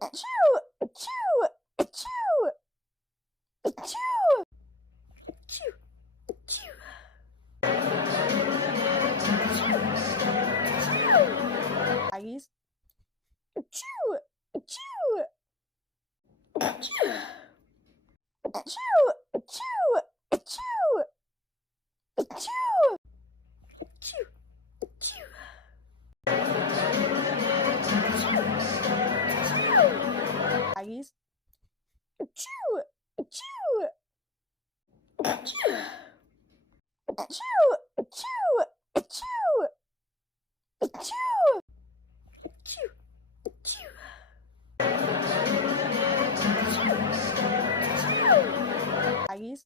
Achoo! Achoo! Achoo! Achoo! Achoo! Achoo! Aggies. Achoo! Achoo! Achoo! Achoo! Achoo! Achoo! Achoo! Achoo! Achoo! Aggies. Achoo! Achoo! Achoo! Achoo! Achoo! Achoo! Achoo! Achoo! Achoo! Aggies.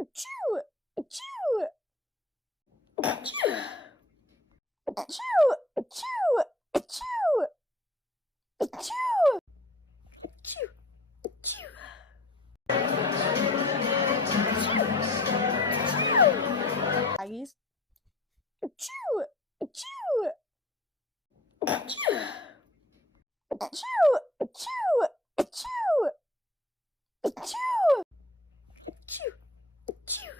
Achoo! Achoo! Achoo! Achoo! Achoo! Achoo! Achoo! Achoo! Achoo! Aggies. Achoo! Achoo! Achoo! Achoo! Achoo! Achoo! Achoo! Achoo! Achoo!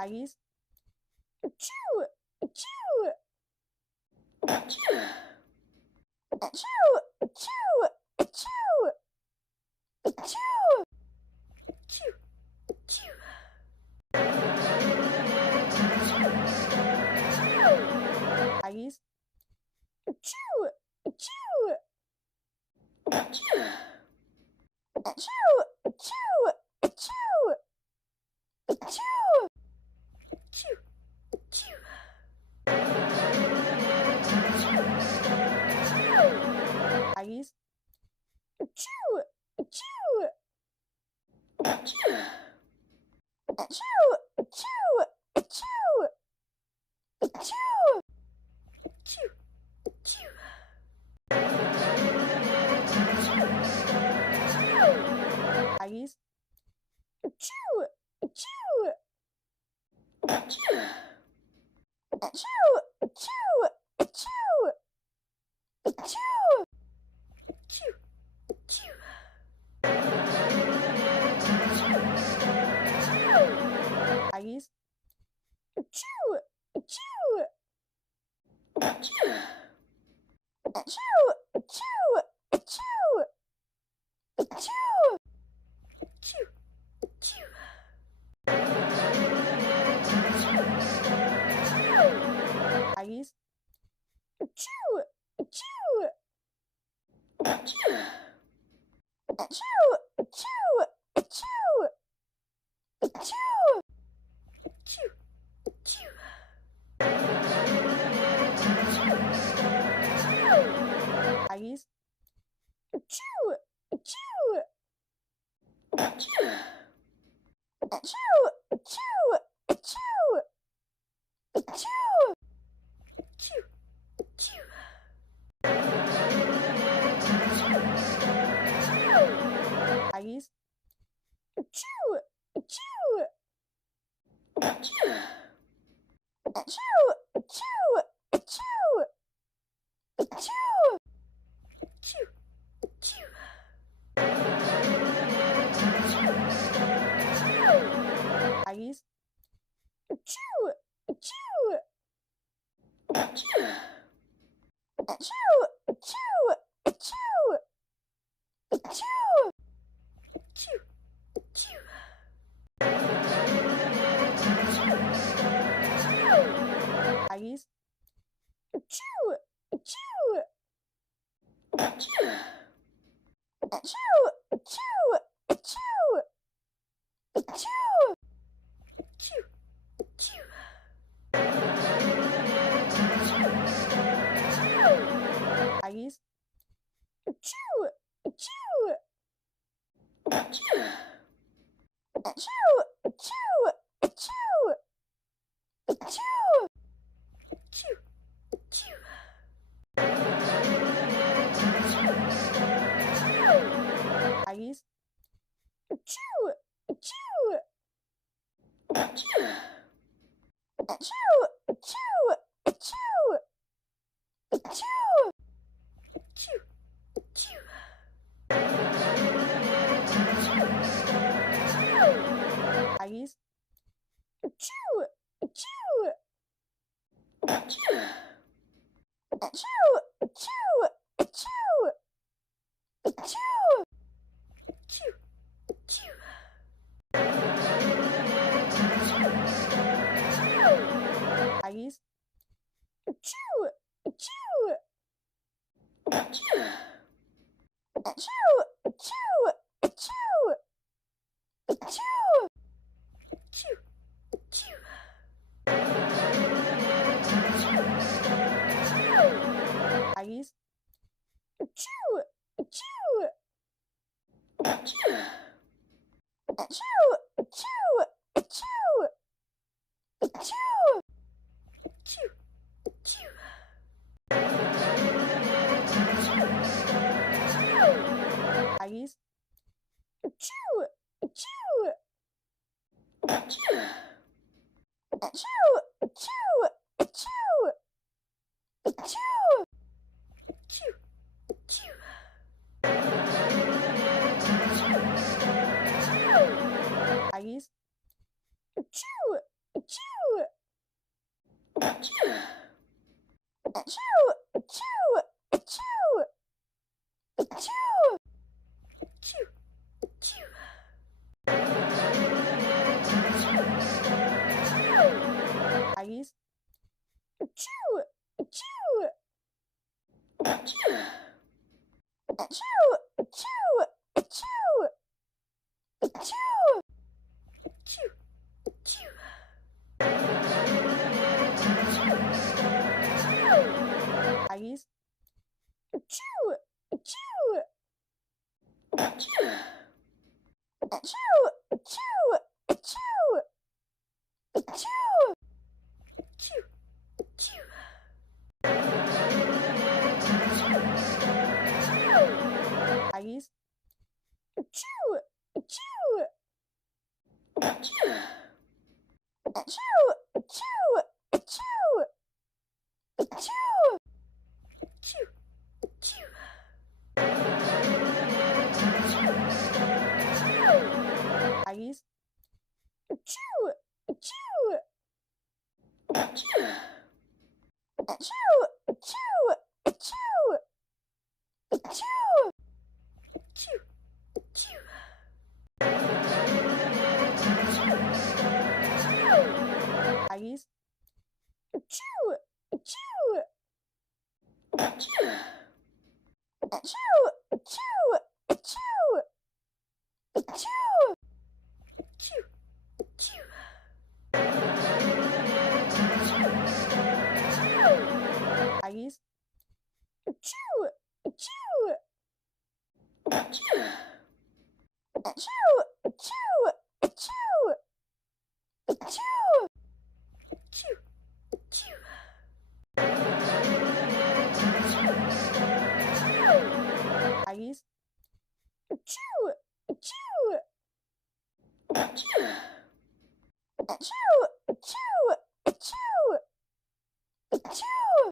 Aggies. Achoo! Achoo! Achoo! Achoo! Achoo! Achoo! Achoo! Achoo! Achoo! Aggies. Achoo! Achoo! Achoo! Achoo! Achoo! Achoo! Achoo! Achoo! Achoo! Aggies. Achoo! Achoo! Achoo! Achoo! Achoo! Achoo! Achoo! Achoo! Achoo! Aggies. Achoo! Achoo! Achoo! Achoo! Achoo! Achoo! Achoo! Achoo! Achoo! Aggies. Achoo! Achoo! Achoo! Achoo! Achoo! Achoo! Achoo! Achoo! Achoo! Aggies. Achoo! Achoo! Achoo! Achoo! Achoo! Achoo! Achoo! Achoo! Achoo! Aggies. Achoo! Achoo! Achoo! Achoo! Achoo! Achoo! Achoo! Achoo! Achoo! Aggies. Achoo! Achoo! Achoo! Achoo! Achoo! Achoo! Achoo! Achoo! Achoo! Aggies. Achoo! Achoo! Achoo! Achoo! Achoo! Achoo! Achoo! Achoo! Achoo! Aggies. Achoo! Achoo! Achoo! Achoo! Achoo! Achoo! Achoo! Achoo! Achoo! Aggies. Achoo! Achoo! Achoo! Achoo! Achoo! Achoo! Achoo! Achoo! Achoo! Aggies. Achoo! Achoo! Achoo! Achoo! Achoo! Achoo! Achoo! Achoo! Achoo! Doggies. Achoo! Achoo! Achoo! Achoo! Achoo! Achoo! Achoo! Achoo! Achoo! Doggies. Achoo! Achoo! Achoo! Achoo! Achoo! Achoo! Achoo! Achoo! Achoo! Doggies. Achoo! Achoo! Achoo! Achoo! Achoo! Achoo! Achoo! Achoo! Achoo! Doggies. Achoo! Achoo! Achoo! Achoo! Achoo! Achoo! Achoo! Achoo! Achoo! Doggies. Achoo! Achoo! Achoo! Achoo! Achoo! Achoo! Achoo! Achoo! Achoo! Doggies. Achoo! Achoo! Achoo! Achoo! Achoo! Achoo! Achoo! Achoo! Achoo! Doggies. Achoo! Achoo! Achoo! Achoo! Achoo! Achoo! Achoo! Achoo! Achoo! Doggies. Achoo! Achoo! Achoo! Achoo! Achoo! Achoo! Achoo! Achoo! Achoo! Doggies. Achoo! Achoo! Achoo! Achoo! Achoo! Achoo! Achoo! Achoo! Achoo! Doggies. Achoo! Achoo! Achoo! Achoo! Achoo! Achoo! Achoo! Achoo! Achoo! Doggies. Achoo! Achoo! Achoo! Achoo! Achoo! Achoo! Achoo! Achoo! Achoo! Doggies. Achoo! Achoo! Achoo! Achoo! Achoo! Achoo! Achoo!